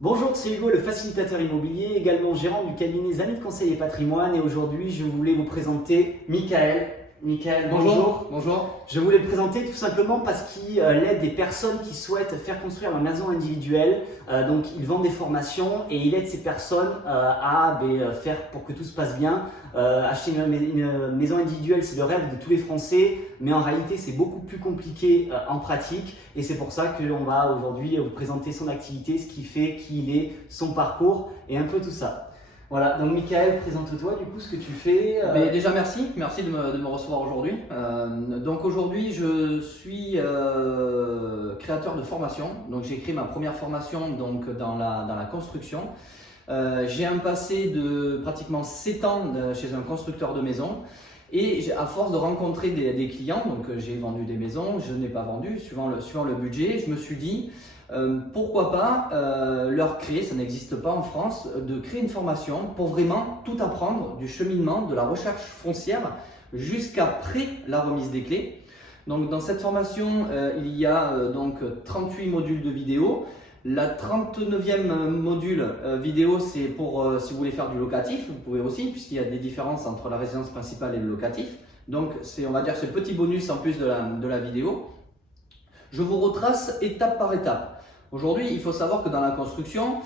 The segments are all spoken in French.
Bonjour, c'est Hugo, le facilitateur immobilier, également gérant du cabinet Amis de Conseil et Patrimoine. Et aujourd'hui, je voulais vous présenter Michael. Michael, bonjour. Bonjour. Je voulais le présenter tout simplement parce qu'il aide des personnes qui souhaitent faire construire leur maison individuelle. Donc, il vend des formations et il aide ces personnes à faire pour que tout se passe bien. Acheter une maison individuelle, c'est le rêve de tous les Français, mais en réalité, c'est beaucoup plus compliqué en pratique. Et c'est pour ça qu'on va aujourd'hui vous présenter son activité, ce qu'il fait, qui il est, son parcours et un peu tout ça. Voilà, donc Michael, présente-toi du coup ce que tu fais. Mais déjà merci de me recevoir aujourd'hui. Donc aujourd'hui je suis créateur de formation. Donc j'ai créé ma première formation donc, dans la construction. J'ai un passé de pratiquement 7 ans chez un constructeur de maisons. Et à force de rencontrer des clients, donc j'ai vendu des maisons, je n'ai pas vendu, suivant le budget, je me suis dit pourquoi pas leur créer, ça n'existe pas en France, de créer une formation pour vraiment tout apprendre du cheminement de la recherche foncière jusqu'après la remise des clés. Donc dans cette formation, il y a donc 38 modules de vidéo. La 39e module vidéo, c'est pour si vous voulez faire du locatif, vous pouvez aussi, puisqu'il y a des différences entre la résidence principale et le locatif. Donc c'est, on va dire, ce petit bonus en plus de la vidéo. Je vous retrace étape par étape. Aujourd'hui, il faut savoir que dans la construction,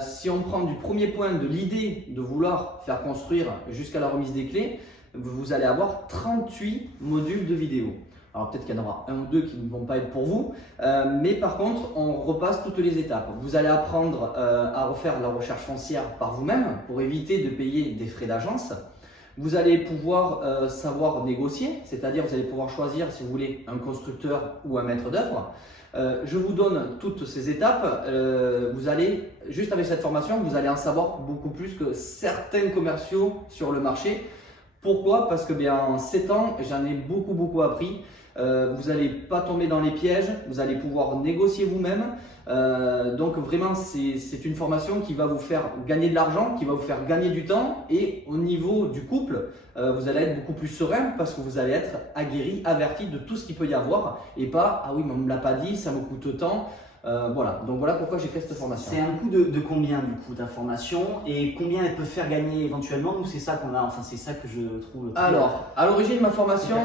si on prend du premier point de l'idée de vouloir faire construire jusqu'à la remise des clés, vous allez avoir 38 modules de vidéo. Alors peut-être qu'il y en aura un ou deux qui ne vont pas être pour vous, mais par contre, on repasse toutes les étapes. Vous allez apprendre à refaire la recherche foncière par vous-même pour éviter de payer des frais d'agence. Vous allez pouvoir savoir négocier, c'est-à-dire vous allez pouvoir choisir si vous voulez un constructeur ou un maître d'œuvre. Je vous donne toutes ces étapes. Vous allez, juste avec cette formation, vous allez en savoir beaucoup plus que certains commerciaux sur le marché. Pourquoi? Parce que en 7 ans, j'en ai beaucoup appris. Vous n'allez pas tomber dans les pièges, vous allez pouvoir négocier vous-même. Donc vraiment, c'est une formation qui va vous faire gagner de l'argent, qui va vous faire gagner du temps. Et au niveau du couple, vous allez être beaucoup plus serein parce que vous allez être aguerri, averti de tout ce qu'il peut y avoir. Et pas, ah oui, mais on ne me l'a pas dit, ça me coûte tant. Voilà, donc voilà pourquoi j'ai fait cette formation. C'est un coût de combien du coup ta formation et combien elle peut faire gagner éventuellement? Nous, c'est ça qu'on a, enfin c'est ça que je trouve. Alors, à l'origine, ma formation,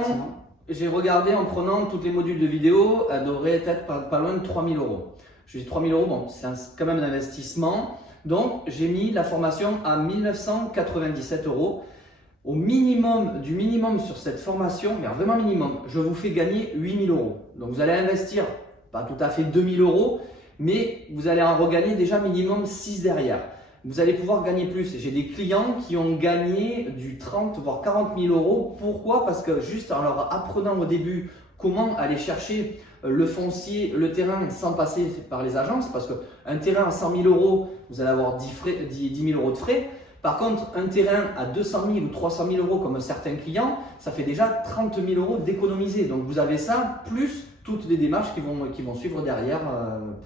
j'ai regardé en prenant tous les modules de vidéo, elle devrait être pas loin de 3 000 euros. Je dis 3 000 euros, bon, c'est quand même un investissement. Donc, j'ai mis la formation à 1 997 euros. Au minimum du minimum sur cette formation, mais vraiment minimum, je vous fais gagner 8 000 euros. Donc, vous allez investir pas tout à fait 2 000 euros, mais vous allez en regagner déjà minimum 6 derrière. Vous allez pouvoir gagner plus. J'ai des clients qui ont gagné du 30 voire 40 000 euros. Pourquoi? Parce que juste en leur apprenant au début comment aller chercher le foncier, le terrain sans passer par les agences, parce qu'un terrain à 100 000 euros, vous allez avoir 10 000 euros de frais. Par contre, un terrain à 200 000 ou 300 000 euros comme certains clients, ça fait déjà 30 000 euros d'économiser. Donc vous avez ça, plus toutes les démarches qui vont suivre derrière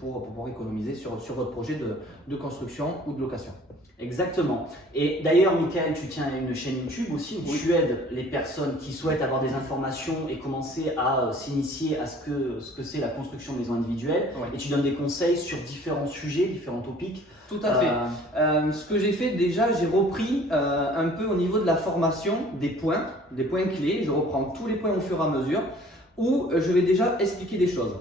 pour pouvoir économiser sur votre projet de construction ou de location. Exactement. Et d'ailleurs, Michael, tu tiens une chaîne YouTube aussi où tu aides les personnes qui souhaitent avoir des informations et commencer à s'initier à ce que c'est la construction de maisons individuelles. Oui. Et tu donnes des conseils sur différents sujets, différents topics. Tout à fait. Ce que j'ai fait déjà, j'ai repris un peu au niveau de la formation des points clés. Je reprends tous les points au fur et à mesure où je vais déjà expliquer des choses.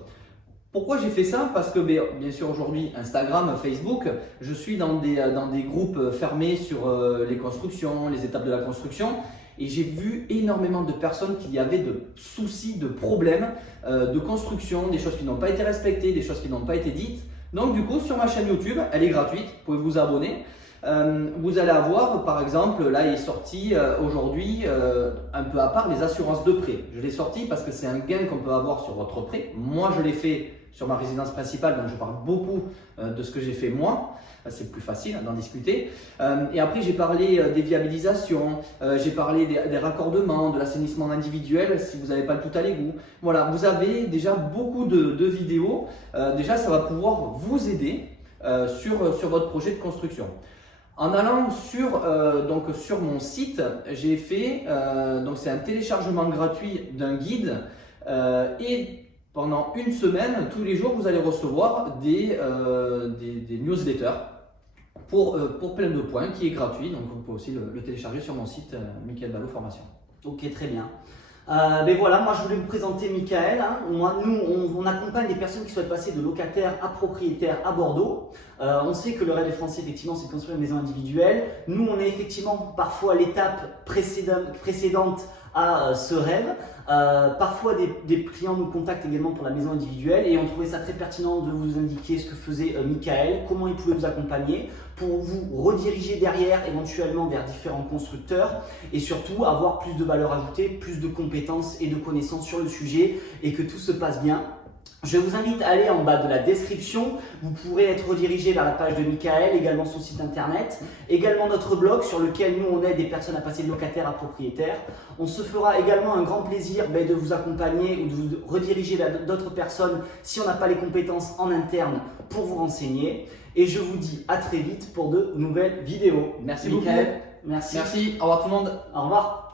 Pourquoi j'ai fait ça? Parce que bien sûr aujourd'hui Instagram, Facebook, je suis dans des groupes fermés sur les constructions, les étapes de la construction et j'ai vu énormément de personnes qui avaient de soucis, de problèmes de construction, des choses qui n'ont pas été respectées, des choses qui n'ont pas été dites. Donc du coup sur ma chaîne YouTube, elle est gratuite, vous pouvez vous abonner. Vous allez avoir par exemple, là il est sorti aujourd'hui un peu à part les assurances de prêt. Je l'ai sorti parce que c'est un gain qu'on peut avoir sur votre prêt. Moi je l'ai fait sur ma résidence principale, donc je parle beaucoup de ce que j'ai fait moi. C'est plus facile d'en discuter. Et après j'ai parlé des viabilisations, j'ai parlé des raccordements, de l'assainissement individuel si vous n'avez pas le tout à l'égout. Voilà, vous avez déjà beaucoup de vidéos. Déjà ça va pouvoir vous aider sur votre projet de construction. En allant sur mon site, j'ai fait, donc c'est un téléchargement gratuit d'un guide et pendant une semaine, tous les jours, vous allez recevoir des newsletters pour plein de points, qui est gratuit. Donc vous pouvez aussi le télécharger sur mon site Michael Vallot Formation. Ok, très bien. Mais voilà, moi je voulais vous présenter Michael. Hein. Nous, on accompagne des personnes qui souhaitent passer de locataire à propriétaire à Bordeaux. On sait que le rêve des Français, effectivement, c'est de construire une maison individuelle. Nous, on est effectivement parfois à l'étape précédente à ce rêve. Parfois, des clients nous contactent également pour la maison individuelle et on trouvait ça très pertinent de vous indiquer ce que faisait Michael, comment il pouvait vous accompagner pour vous rediriger derrière éventuellement vers différents constructeurs et surtout avoir plus de valeur ajoutée, plus de compétences et de connaissances sur le sujet et que tout se passe bien. Je vous invite à aller en bas de la description, vous pourrez être redirigé vers la page de Michael, également son site internet, également notre blog sur lequel nous on aide des personnes à passer de locataire à propriétaire. On se fera également un grand plaisir de vous accompagner ou de vous rediriger vers d'autres personnes si on n'a pas les compétences en interne pour vous renseigner. Et je vous dis à très vite pour de nouvelles vidéos. Merci Michael, beaucoup. Merci. Merci, au revoir tout le monde. Au revoir.